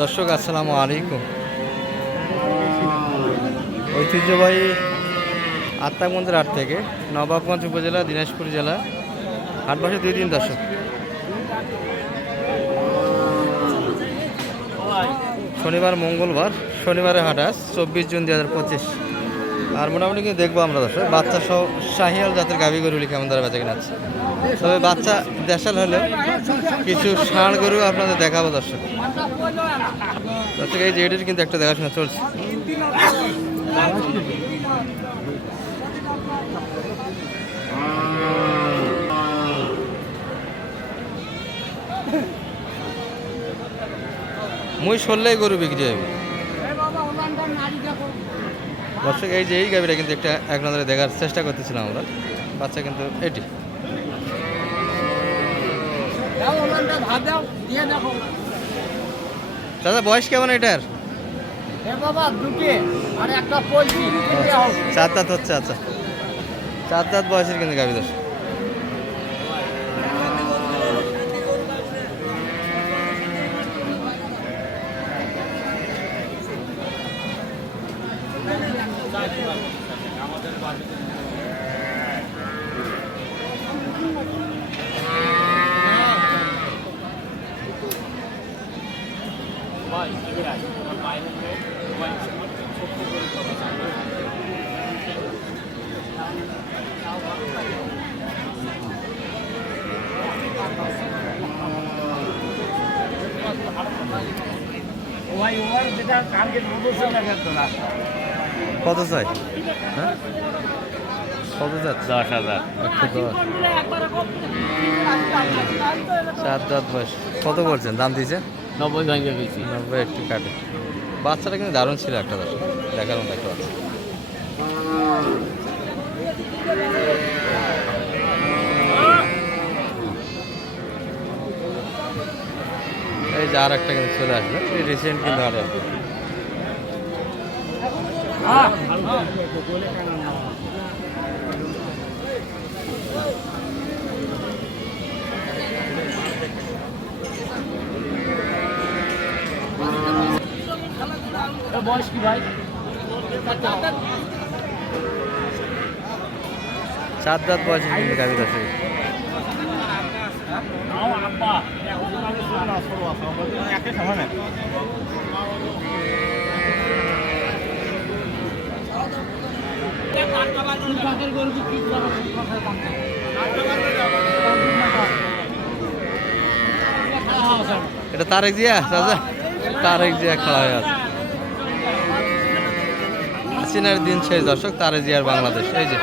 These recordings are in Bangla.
দর্শক, আসসালামু আলাইকুম। ঐতিহ্যবাহী আত্মা মন্দির হাট থেকে নবাবগঞ্জ উপজেলা, দিনাজপুর জেলা। হাট বসে দুই দিন দর্শক। শনিবার, মঙ্গলবার, শনিবারে হাট চব্বিশ জুন দু হাজার পঁচিশ। আর মোটামুটি কিন্তু দেখব আমরা দর্শক। বাচ্চা সহ শাহিয়াল জাতের গাভী গরুগুলি কেমন দ্বারা বেঁচে কিনা আছে তবে বাচ্চা দেশাল হলেও কিছু ষাঁড় গরু আপনাদের দেখাবো দর্শক। দর্শক, এই রেডির কিন্তু একটা দেখাশোনা চলছে। মুই সরলেই গরু বিক্রি হবে দর্শক এই যে এই গাভীটা কিন্তু একটা এক নজরে দেখার চেষ্টা করতেছিলাম আমরা। বাচ্চা কিন্তু এটি। দাদা বয়স কেমন এটার? চার দাঁত হচ্ছে আচ্ছা। চার দাঁত বয়সের কিন্তু গাভী দর্শক। আমাদের ভাই এবার বাইরে মোবাইল ওয়াই যেটা কালকে প্রদর্শন দেখাতো রাস্তা। কত চাই? হ্যাঁ? কত যাচ্ছে দশ হাজার। চার দাঁত বয়স। কত বলছেন? দাম দিয়েছেন নব্বই ভেঙে গেছি নব্বই একটু কাটে বাচ্চাটা কিন্তু দারুণ ছিল একটা দর্শক দেখার মতো একটা বাচ্চা এই যে আর একটা কিন্তু চলে আসবে রিসেন্ট কিন্তু আর আসবে। বয়স কি ভাই? চার দাঁত বয়সের কিন্তু গাভি দর্শক এটা তারেক জিয়া, চাচা? তারেক জিয়া খেলা হয়ে আছে। চীনের দিন শেষ, দর্শক, তারেক জিয়ার বাংলাদেশ। এই যে।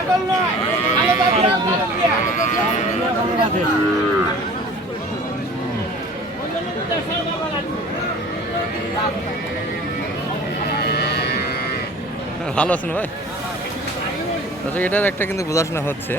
ভালো আছেন ভাই? দর্শক, এটার একটা কিন্তু বোঝাশোনা হচ্ছে।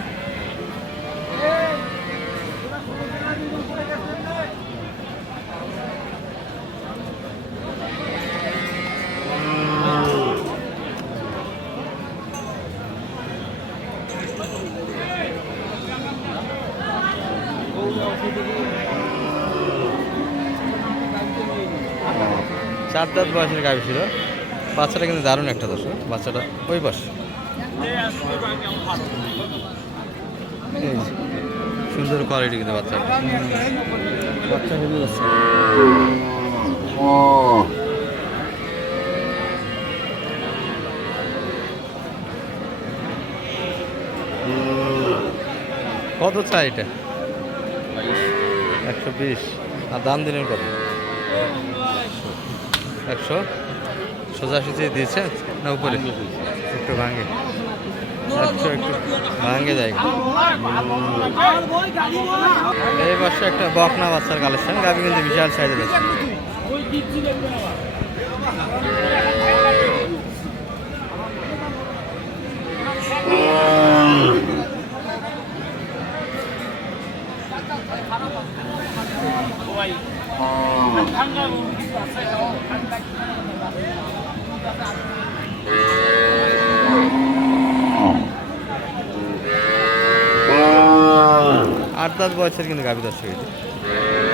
চার দাঁত বয়সের গাভি ছিল। বাচ্চাটা কিন্তু দারুণ একটা দর্শক, বাচ্চাটা ওই বয়স সুন্দর কোয়ালিটি কিন্তু বাচ্চা। বাচ্চা কত চাই এটা? একশো বিশ। আর দাম দিলেন কত? একশো? সোজাসুজি দিয়েছে না উপরে? একটু ভাঙে। একশো একটু ভাঙে যায়। এই বছর একটা বকনা বাচ্চার কালেকশন গাবি বিশাল সাইজের আছে। দশ বয়সের কিন্তু গাভী দর্শক এটা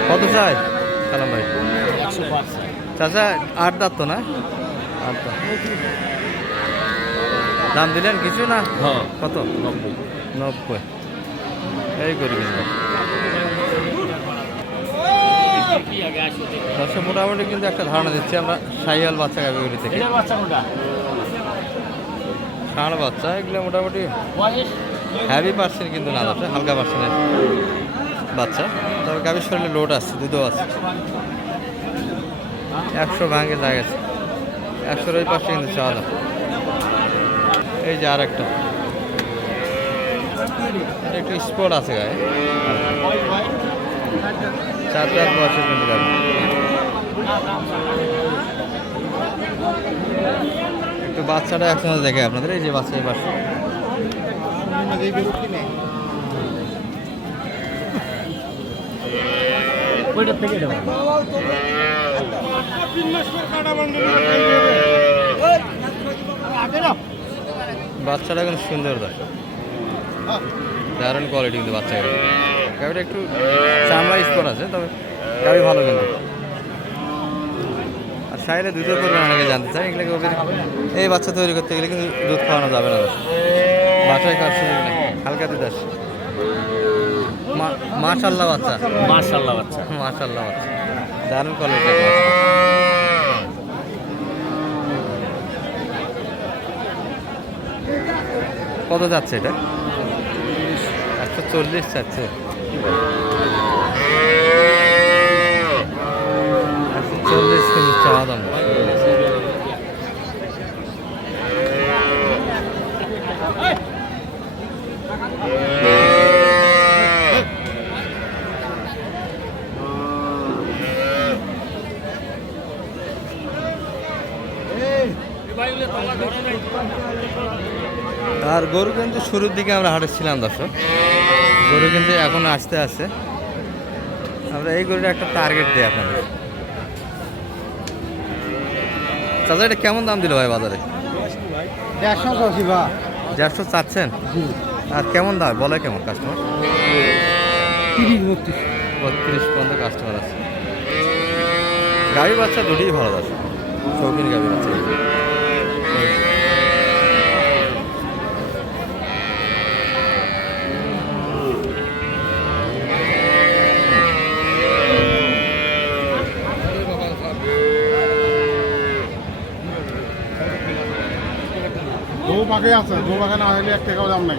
কত চাই সালাম ভাই। চাচা আট দাঁত তো না? আট দাঁত। দাম দিলেন কিছু না? হ্যাঁ। কত? নব্বই। নব্বই। এই করি কিন্তু দর্শক মোটামুটি কিন্তু একটা ধারণা দিচ্ছি আমরা সাইয়াল বাচ্চা গাভিগুলি থেকে। ষাঁড় বাচ্চা এগুলো মোটামুটি হ্যাভি পার্সেন্ট কিন্তু না দর্শক হালকা পার্সেন্টের বাচ্চা। তবে গাভীর শরীরে লোড আছে, দুধও আছে। একশো ভাঙে জায়গা একশোর ওই পাশে কিন্তু চাওয়া দাম এই যে আর একটা একটু স্পট আছে গায়ে। চার চার বছর কিন্তু গাভী। একটু বাচ্চাটা একসঙ্গে দেখে আপনাদের, এই যে বাচ্চা এই পাশে। ওইটার থেকে বাচ্চাটা কিন্তু সুন্দর দর্শক। দারুণ কোয়ালিটি কিন্তু বাচ্চা গাড়ি। গাড়িটা একটু চামড়া স্পট আছে তবে গাড়ি ভালো কিন্তু। আর সাইডে দুধের পরিমাণ অনেকে জানতে চায় এগুলোকে এই বাচ্চা তৈরি করতে গেলে কিন্তু দুধ খাওয়ানো যাবে না। বাচ্চায় খাওয়ার সুযোগ নেই। হালকা দুধ আসে মাশাল্লাহ বাচ্চা। মাশাআল্লাহ বাচ্চা। মাশাল্লাহ বাচ্চা। দারুণ কোয়ালিটি কত যাচ্ছে এটা? একশো চল্লিশ যাচ্ছে। একশো চল্লিশ কিন্তু চাওয়া দাম। আর গরু কিন্তু শুরুর দিকে আমরা হাঁটেছিলাম দর্শক। গরু কিন্তু এখন আসতে আসছে আমরা এই গরুটা একটা টার্গেট দিই আপনাদের। চাচা এটা কেমন দাম দিল ভাই বাজারে? দেড়শো চাচ্ছেন? আর কেমন দাম? বলে কেমন কাস্টমার তিরিশ বত্রিশ। বত্রিশ পর্যন্ত কাস্টমার আছে। গাড়ি বাচ্চা দুটোই ভালো আছে। শৌখিন গাড়ি বাচ্চা বউ পাখি আছে বউ পাখি না হলে এক টাকাও দাম নাই।